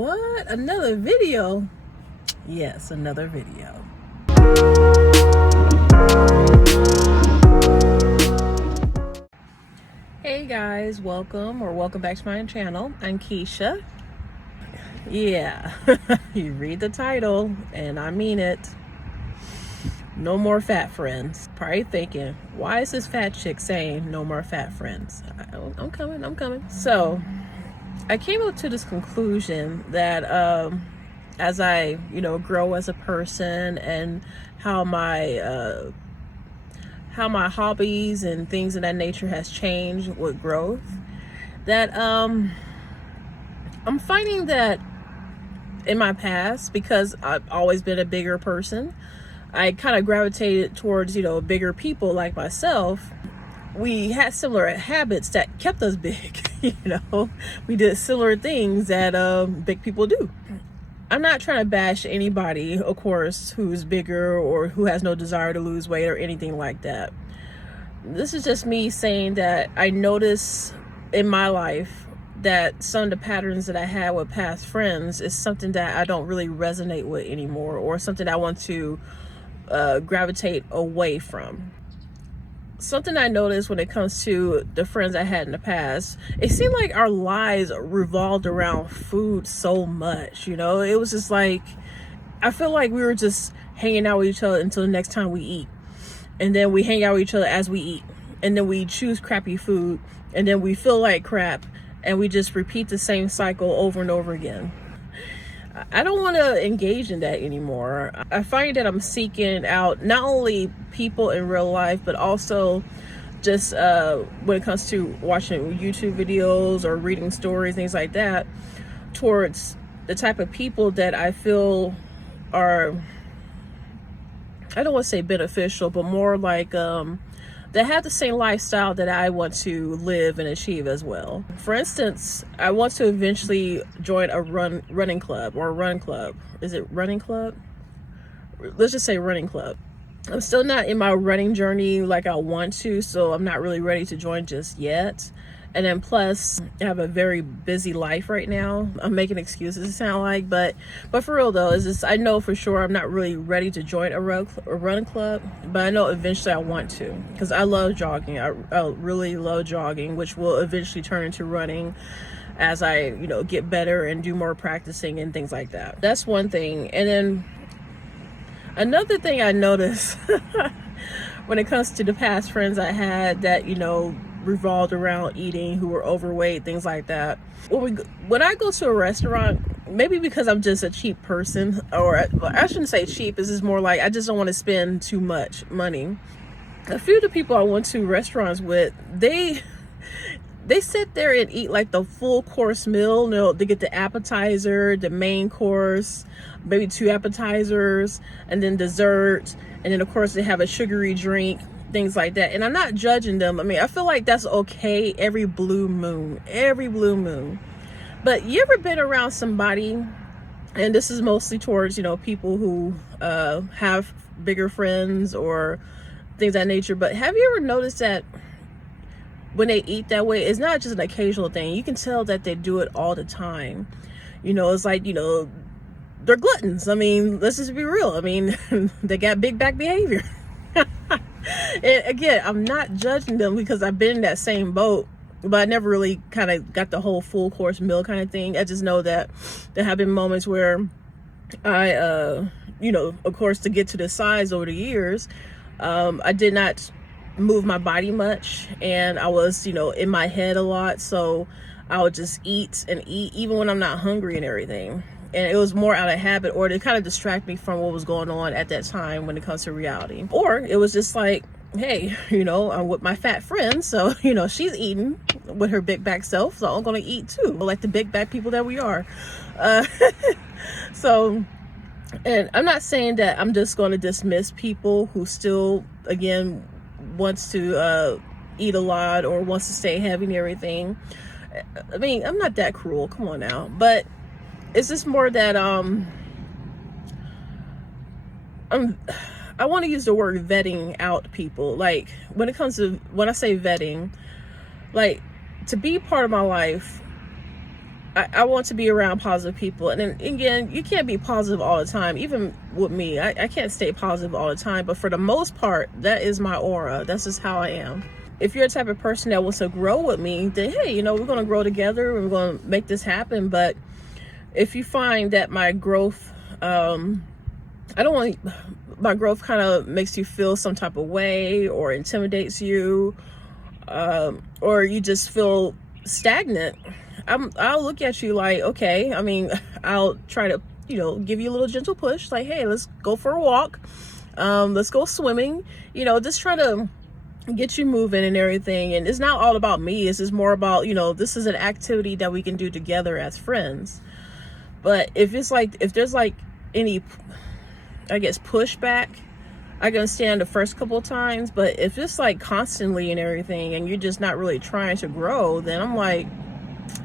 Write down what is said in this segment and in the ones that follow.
What? Another video? Yes, another video. Hey guys, welcome back to my channel. I'm Keisha. Yeah, you read the title and I mean it. No more fat friends. Probably thinking, why is this fat chick saying no more fat friends? I'm coming. So I came up to this conclusion that as I, grow as a person and how my hobbies and things of that nature has changed with growth, that I'm finding that in my past, because I've always been a bigger person, I kind of gravitated towards, bigger people like myself. We had similar habits that kept us big. We did similar things that big people do. I'm not trying to bash anybody, of course, who's bigger or who has no desire to lose weight or anything like that. This is just me saying that I notice in my life that some of the patterns that I had with past friends is something that I don't really resonate with anymore, or something I want to gravitate away from. Something I noticed when it comes to the friends I had in the past, it seemed like our lives revolved around food so much. It was just like, I feel like we were just hanging out with each other until the next time we eat. And then we hang out with each other as we eat. And then we choose crappy food. And then we feel like crap. And we just repeat the same cycle over and over again. I don't want to engage in that anymore. I find that I'm seeking out not only people in real life, but also just when it comes to watching YouTube videos or reading stories, things like that, towards the type of people that I feel are, I don't want to say beneficial, but more like that have the same lifestyle that I want to live and achieve as well. For instance, I want to eventually join a running club or a run club. Is it running club? Let's just say running club. I'm still not in my running journey like I want to, so I'm not really ready to join just yet. And then plus, I have a very busy life right now. I'm making excuses, it sound like, but for real though, is this, I know for sure I'm not really ready to join a run club, but I know eventually I want to, because I love jogging. I really love jogging, which will eventually turn into running as I, get better and do more practicing and things like that. That's one thing. And then another thing I noticed when it comes to the past friends I had that, revolved around eating, who were overweight, things like that. When I go to a restaurant, maybe because I'm just a cheap person, or I shouldn't say cheap, this is more like I just don't want to spend too much money. A few of the people I went to restaurants with, they sit there and eat like the full course meal. They get the appetizer, the main course, maybe 2 appetizers, and then dessert, and then of course they have a sugary drink, things like that. And I'm not judging them. I mean, I feel like that's okay every blue moon. But you ever been around somebody, and this is mostly towards, people who have bigger friends or things of that nature, but have you ever noticed that when they eat that way, it's not just an occasional thing. You can tell that they do it all the time. It's like, they're gluttons. I mean, let's just be real. I mean, they got big back behavior. And again, I'm not judging them because I've been in that same boat, but I never really kind of got the whole full course meal kind of thing. I just know that there have been moments where I, of course, to get to this size over the years, I did not move my body much, and I was, in my head a lot. So I would just eat and eat, even when I'm not hungry and everything. And it was more out of habit, or to kind of distract me from what was going on at that time when it comes to reality. Or it was just like, hey, I'm with my fat friend, so, she's eating with her big back self, so I'm going to eat too, like the big back people that we are. So, and I'm not saying that I'm just going to dismiss people who still, again, wants to eat a lot or wants to stay heavy and everything. I mean, I'm not that cruel, come on now, but it's just more that I want to use the word vetting out people. Like, when it comes to, when I say vetting, like, to be part of my life, I want to be around positive people. And then again, you can't be positive all the time. Even with me, I can't stay positive all the time. But for the most part, that is my aura. That's just how I am. If you're the type of person that wants to grow with me, then hey, you know, we're going to grow together. We're going to make this happen. But if you find that my growth, I don't want my growth kind of makes you feel some type of way or intimidates you, or you just feel stagnant, I'll look at you like, okay, I mean, I'll try to, you know, give you a little gentle push, like, hey, let's go for a walk, let's go swimming, you know, just try to get you moving and everything. And it's not all about me, it's just more about, you know, this is an activity that we can do together as friends. But if it's like, if there's like any, I guess, pushback, I can stand the first couple of times. But if it's like constantly and everything and you're just not really trying to grow, then I'm like,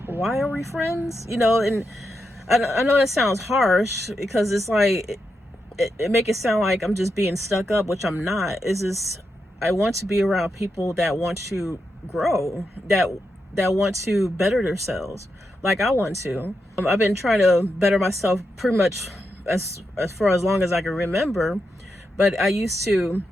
why are we friends? You know. And I know that sounds harsh, because it's like it make it sound like I'm just being stuck up, which I'm not. It's just, I want to be around people that want to grow, that want to better themselves like I want to. I've been trying to better myself pretty much as for as long as I can remember, but I used to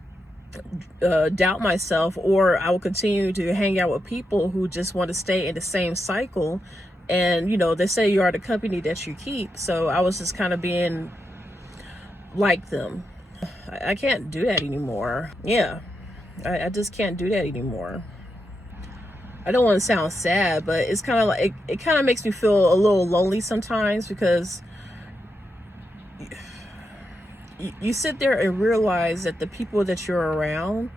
doubt myself, or I will continue to hang out with people who just want to stay in the same cycle. And you know, they say you are the company that you keep, so I was just kind of being like them. I can't do that anymore. Yeah, I just can't do that anymore. I don't want to sound sad, but it's kind of like, it kind of makes me feel a little lonely sometimes, because you sit there and realize that the people that you're around,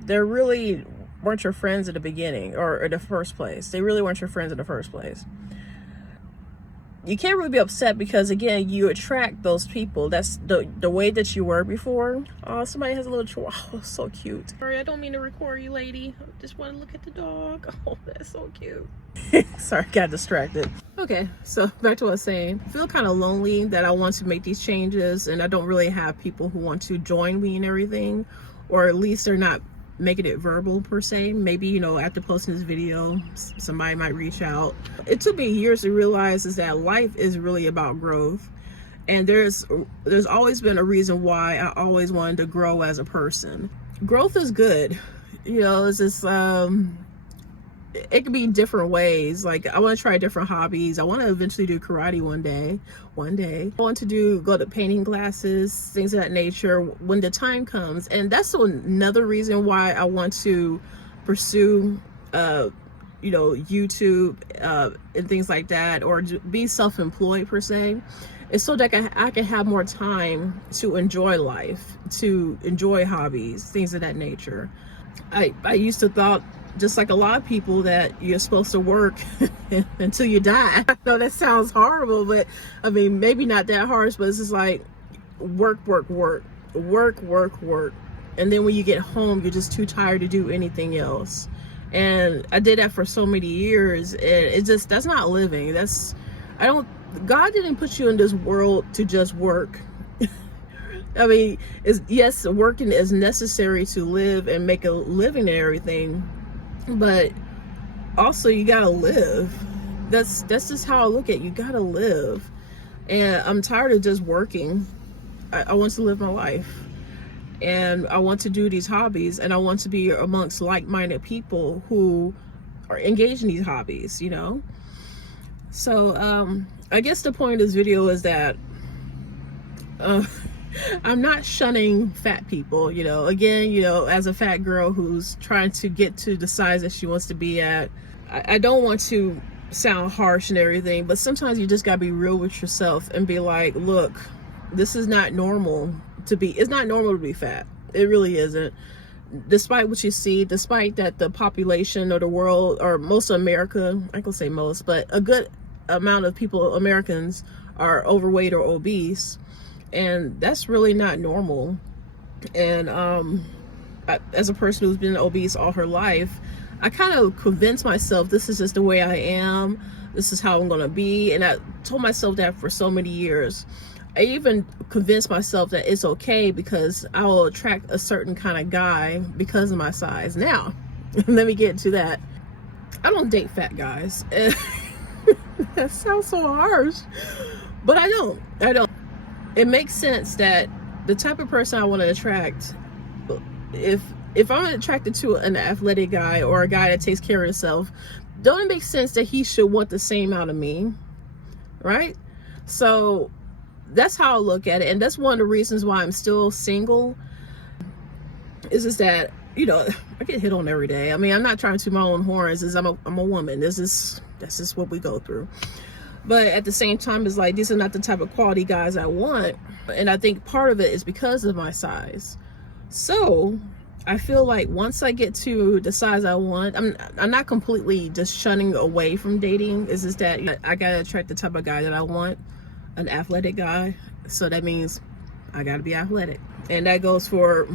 they really weren't your friends in the beginning, or in the first place. They really weren't your friends in the first place. You can't really be upset, because again, you attract those people. That's the way that you were before. Oh, somebody has a little chihuahua. So cute. Sorry, I don't mean to record you, lady. I just want to look at the dog. Oh, that's so cute. Sorry, got distracted. Okay, so back to what I was saying. I feel kind of lonely that I want to make these changes, and I don't really have people who want to join me and everything, or at least they're not making it verbal per se. Maybe, you know, after posting this video, somebody might reach out. It took me years to realize is that life is really about growth, and there's always been a reason why I always wanted to grow as a person. Growth is good, you know. It's just it can be different ways. Like, I want to try different hobbies. I want to eventually do karate one day. I want to go to painting classes, things of that nature, when the time comes. And that's another reason why I want to pursue you know, YouTube and things like that, or be self-employed per se. It's so that I can have more time to enjoy life, to enjoy hobbies, things of that nature. I used to thought, just like a lot of people, that you're supposed to work until you die. I know that sounds horrible, but I mean, maybe not that harsh, but it's just like work. And then when you get home, you're just too tired to do anything else. And I did that for so many years, and it just, that's not living. God didn't put you in this world to just work. I mean, yes, working is necessary to live and make a living and everything, but also you gotta live. That's just how I look at it. You gotta live. And I'm tired of just working. I want to live my life, and I want to do these hobbies, and I want to be amongst like-minded people who are engaged in these hobbies, you know. So I guess the point of this video is that I'm not shunning fat people, you know. Again, you know, as a fat girl who's trying to get to the size that she wants to be at, I don't want to sound harsh and everything, but sometimes you just gotta be real with yourself and be like, look, this is not normal to be. It's not normal to be fat. It really isn't. Despite what you see, despite that the population of the world, or most of America, I can say most, but a good amount of people, Americans, are overweight or obese. And that's really not normal. And as a person who's been obese all her life, I kind of convinced myself this is just the way I am. This is how I'm going to be. And I told myself that for so many years. I even convinced myself that it's okay because I will attract a certain kind of guy because of my size. Now, let me get into that. I don't date fat guys. That sounds so harsh, but I don't. It makes sense that the type of person I want to attract, if I'm attracted to an athletic guy or a guy that takes care of himself, don't it make sense that he should want the same out of me, right? So that's how I look at it, and that's one of the reasons why I'm still single. Is just that, you know, I get hit on every day. I mean, I'm not trying to my own horns. I'm a woman. That's just what we go through. But at the same time, it's like, these are not the type of quality guys I want. And I think part of it is because of my size. So I feel like once I get to the size I want, I'm not completely just shunning away from dating. It's just that I gotta attract the type of guy that I want, an athletic guy. So that means I gotta be athletic. And that goes for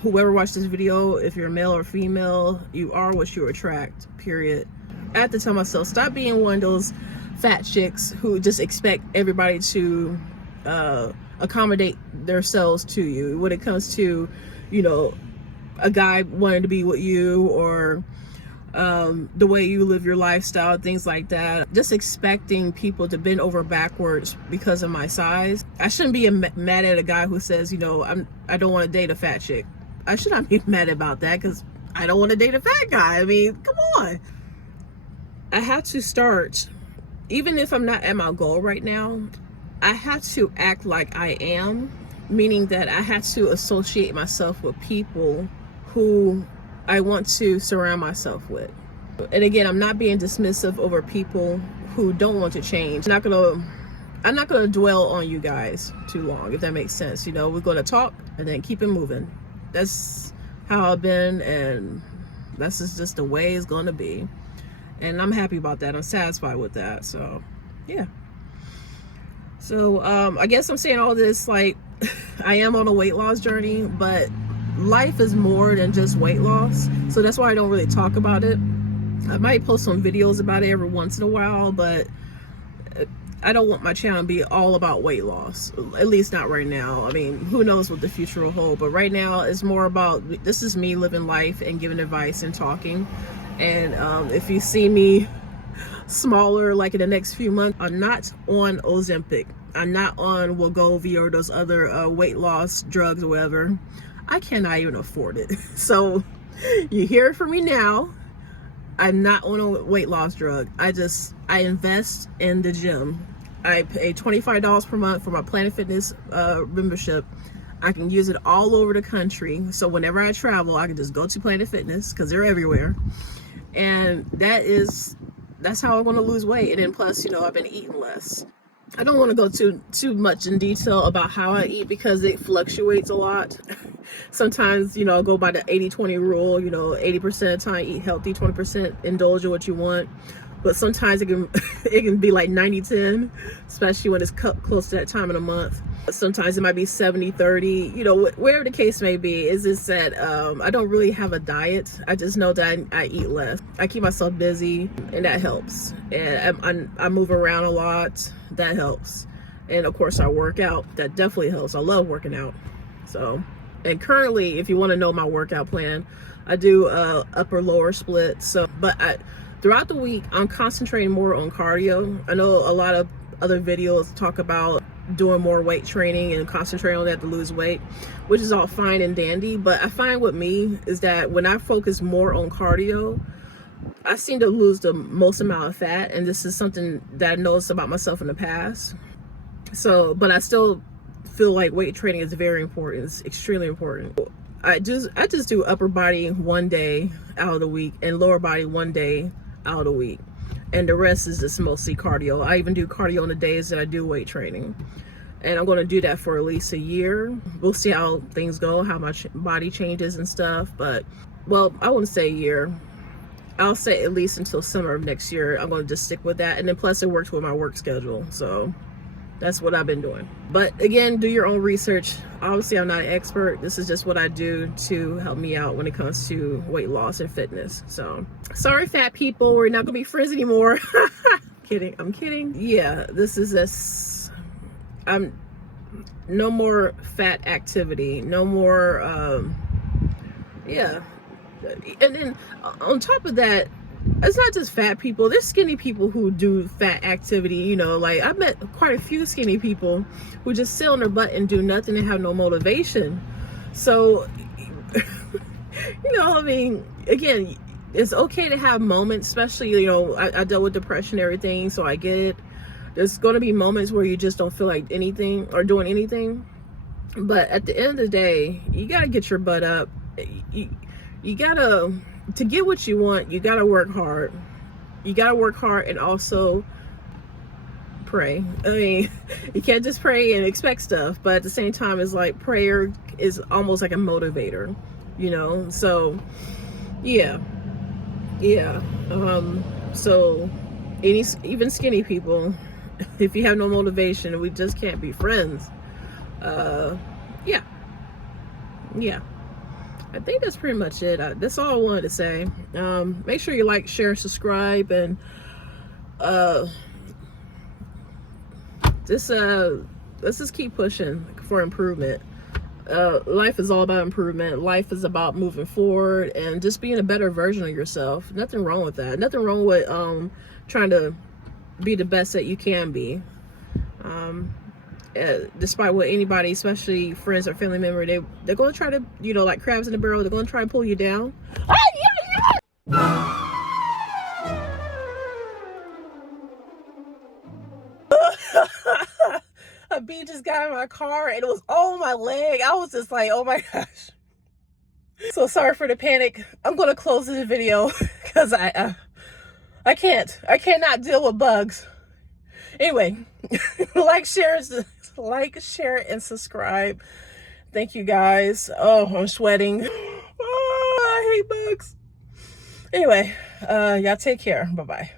whoever watched this video. If you're male or female, you are what you attract, period. I have to tell myself, stop being one of those fat chicks who just expect everybody to accommodate themselves to you when it comes to, you know, a guy wanting to be with you, or the way you live your lifestyle, things like that. Just expecting people to bend over backwards because of my size. I shouldn't be mad at a guy who says, you know, I don't want to date a fat chick. I should not be mad about that, because I don't want to date a fat guy. I mean, come on. I have to start, even if I'm not at my goal right now, I have to act like I am, meaning that I have to associate myself with people who I want to surround myself with. And again, I'm not being dismissive over people who don't want to change. I'm not gonna dwell on you guys too long, if that makes sense. You know, we're gonna talk and then keep it moving. That's how I've been, and that's just the way it's gonna be. And I'm happy about that. I'm satisfied with that. So yeah. So I guess I'm saying all this like I am on a weight loss journey, but life is more than just weight loss. So that's why I don't really talk about it. I might post some videos about it every once in a while, but I don't want my channel to be all about weight loss, at least not right now. I mean, who knows what the future will hold, but right now it's more about, this is me living life and giving advice and talking. And if you see me smaller like in the next few months, I'm not on Ozempic, I'm not on Wegovy or those other weight loss drugs or whatever. I cannot even afford it. So you hear it from me now. I'm not on a weight loss drug. I invest in the gym. I pay $25 per month for my Planet Fitness membership. I can use it all over the country. So whenever I travel, I can just go to Planet Fitness because they're everywhere. And that's how I want to lose weight. And then plus, you know, I've been eating less. I don't want to go too much in detail about how I eat because it fluctuates a lot. Sometimes, you know, I'll go by the 80-20 rule, you know, 80% of the time eat healthy, 20% indulge in what you want. But sometimes it can be like 90-10, especially when it's close to that time of the month. Sometimes it might be 70-30, you know, whatever the case may be. Is just that I don't really have a diet. I just know that I eat less. I keep myself busy, and that helps. And I move around a lot. That helps. And of course I work out. That definitely helps. I love working out. So, and currently, if you want to know my workout plan, I do upper lower split. So, but throughout the week, I'm concentrating more on cardio. I know a lot of other videos talk about doing more weight training and concentrating on that to lose weight, which is all fine and dandy. But I find with me is that when I focus more on cardio, I seem to lose the most amount of fat. And this is something that I noticed about myself in the past. So, but I still feel like weight training is very important. It's extremely important. I just do upper body one day out of the week and lower body one day out of the week. And the rest is just mostly cardio. I even do cardio on the days that I do weight training. And I'm going to do that for at least a year. We'll see how things go, how much body changes and stuff. But, well, I wouldn't say a year. I'll say at least until summer of next year. I'm going to just stick with that. And then plus it works with my work schedule. So that's what I've been doing. But again, do your own research. Obviously, I'm not an expert. This is just what I do to help me out when it comes to weight loss and fitness. So sorry, fat people, we're not gonna be friends anymore. Kidding, I'm kidding. Yeah, this is this. No more fat activity. No more. Yeah, and then on top of that, it's not just fat people. There's skinny people who do fat activity, you know, like I've met quite a few skinny people who just sit on their butt and do nothing and have no motivation. So, you know, I mean, again, it's okay to have moments, especially, you know, I dealt with depression and everything, so I get it. There's going to be moments where you just don't feel like anything or doing anything. But at the end of the day, you got to get your butt up. You got to get what you want, you got to work hard. You got to work hard and also pray. I mean, you can't just pray and expect stuff, but at the same time, it's like prayer is almost like a motivator, you know? So, yeah. So, even skinny people, if you have no motivation, we just can't be friends. Yeah. I think that's pretty much it. That's all I wanted to say. Make sure you like, share, subscribe, and let's just keep pushing for improvement. Life is all about improvement. Life is about moving forward and just being a better version of yourself. Nothing wrong with that. Nothing wrong with trying to be the best that you can be. Despite what anybody, especially friends or family member, they're going to try to, you know, like crabs in a barrel, they're going to try and pull you down. A bee just got in my car and it was on my leg. I was just like, oh my gosh. So sorry for the panic. I'm going to close this video because I cannot deal with bugs. Anyway, like, share, and subscribe. Thank you guys. Oh, I'm sweating. Oh, I hate bugs. Anyway, y'all take care. Bye-bye.